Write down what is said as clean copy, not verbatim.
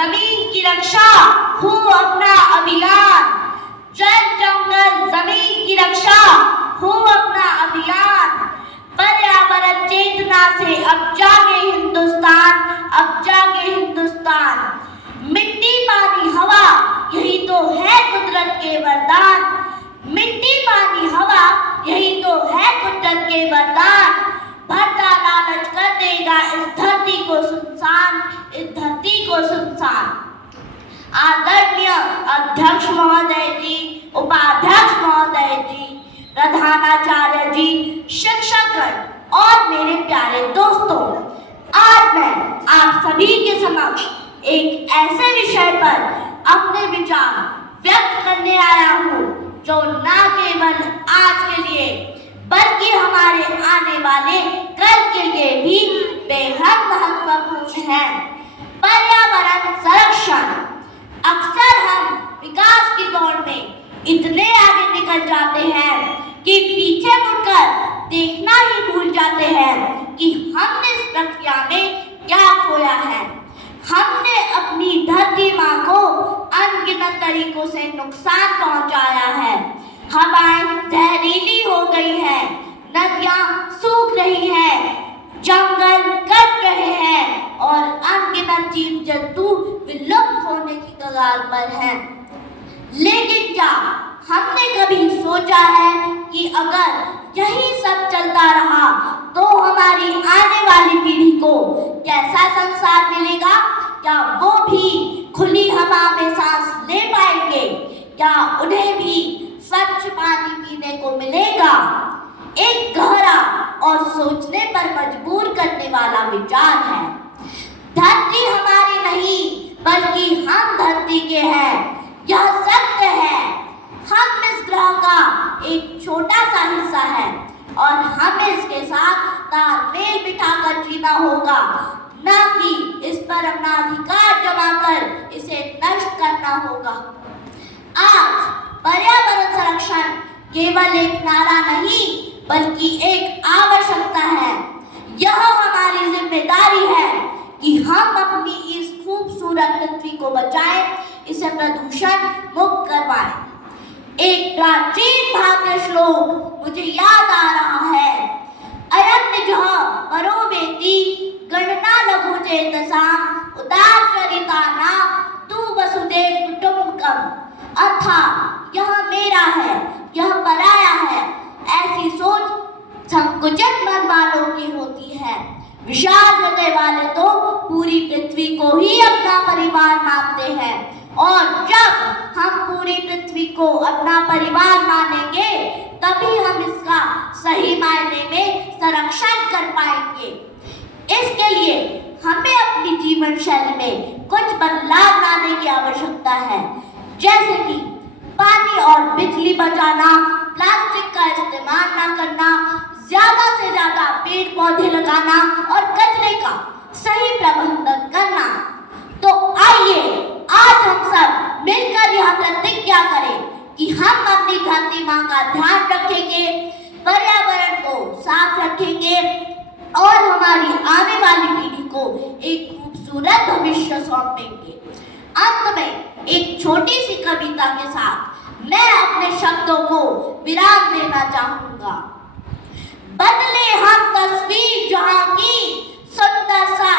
जमीन की रक्षा हो अपना अभियान। जल जंगल जमीन की रक्षा हो अपना अभियान। पर्यावरण चेतना से अब जागे हिंदुस्तान, अब जागे हिंदुस्तान। मिट्टी पानी हवा यही तो है कुदरत के वरदान। मिट्टी पानी हवा यही तो है कुदरत के वरदान। भरता लालच कर देगा इस धरती को सुनसान, इस धरती को सुनसान। आदरणीय अध्यक्ष महोदय जी, उपाध्यक्ष महोदय जी, प्रधानाचार्य जी, शिक्षकगण और मेरे प्यारे दोस्तों, आज मैं आप सभी के समक्ष एक ऐसे विषय पर अपने विचार व्यक्त करने आया हूँ जो न केवल आज के लिए बल्कि हमारे आने वाले कल के लिए भी बेहद महत्वपूर्ण है। पर्यावरण संरक्षण। अक्सर हम विकास की दौड़ में इतने आगे निकल जाते हैं कि पीछे मुड़कर देखना ही भूल जाते हैं कि हमने इस प्रक्रिया में क्या खोया है। हमने अपनी धरती माँ को अनगिनत तरीकों से नुकसान पहुंचाया है। हवाएं जहरीली हो गई है, नदियां सूख रही हैं, जंगल कट रहे हैं और अनगिनत जीव जंतु विलुप्त होने की कगार पर हैं। लेकिन क्या हमने कभी सोचा है कि अगर यही सब चलता रहा तो हमारी आने वाली पीढ़ी को कैसा संसार मिलेगा? क्या वो भी खुली हवा में सांस ले पाएंगे? क्या उन्हें भी स्वच्छ पानी पीने को मिलेगा? एक गहरा और सोचने पर मजबूर करने वाला विचार है। धरती हमारी नहीं बल्कि हम धरती के हैं, यह सत्य है। हम इस ग्रह का एक छोटा सा हिस्सा है और हमें इसके साथ तालमेल बिठाकर जीना होगा, न कि इस पर अपना अधिकार जमाकर इसे नष्ट करना होगा। आज पर्यावरण संरक्षण केवल एक नारा नहीं बल्कि एक आवश्यकता है। यह हमारी जिम्मेदारी है कि हम अपनी इस खूबसूरत पृथ्वी को बचाएं, इसे प्रदूषण मुक्त करवाएं। एक प्राचीन भारतीय श्लोक मुझे याद आ रहा है। अयं निजः परो वेति गणना लघु चेतसाम् उदारचरितानां तु वसुधैव कुटुम्बकम्। अर्थात यह मेरा है, यह पराया है। ऐसी सोच संकुचित मन वालों की होती है। विशाल हृदय वाले तो पूरी पृथ्वी को ही अपना परिवार मानते हैं और जब हम पूरी पृथ्वी को अपना परिवार मानेंगे तभी हम इसका सही मायने में संरक्षण कर पाएंगे। इसके लिए हमें अपनी जीवन शैली में कुछ बदलाव लाने की आवश्यकता है, जैसे कि पानी और बिजली बचाना, प्लास्टिक का इस्तेमाल न करना, ज्यादा से ज्यादा पेड़ पौधे लगाना और कचरे का सही प्रबंधन करना। तो आइए आज हम सब मिलकर यह प्रतिज्ञा करें कि हम अपनी धरती माँ का ध्यान रखेंगे, पर्यावरण को साफ रखेंगे और हमारी आने वाली पीढ़ी को एक खूबसूरत भविष्य सौंपेंगे। अंत में एक छोटी सी कविता के साथ मैं अपने शब्दों को विराम देना चाहूंगा। बदले हम तस्वीर जहां की, सुंदर सा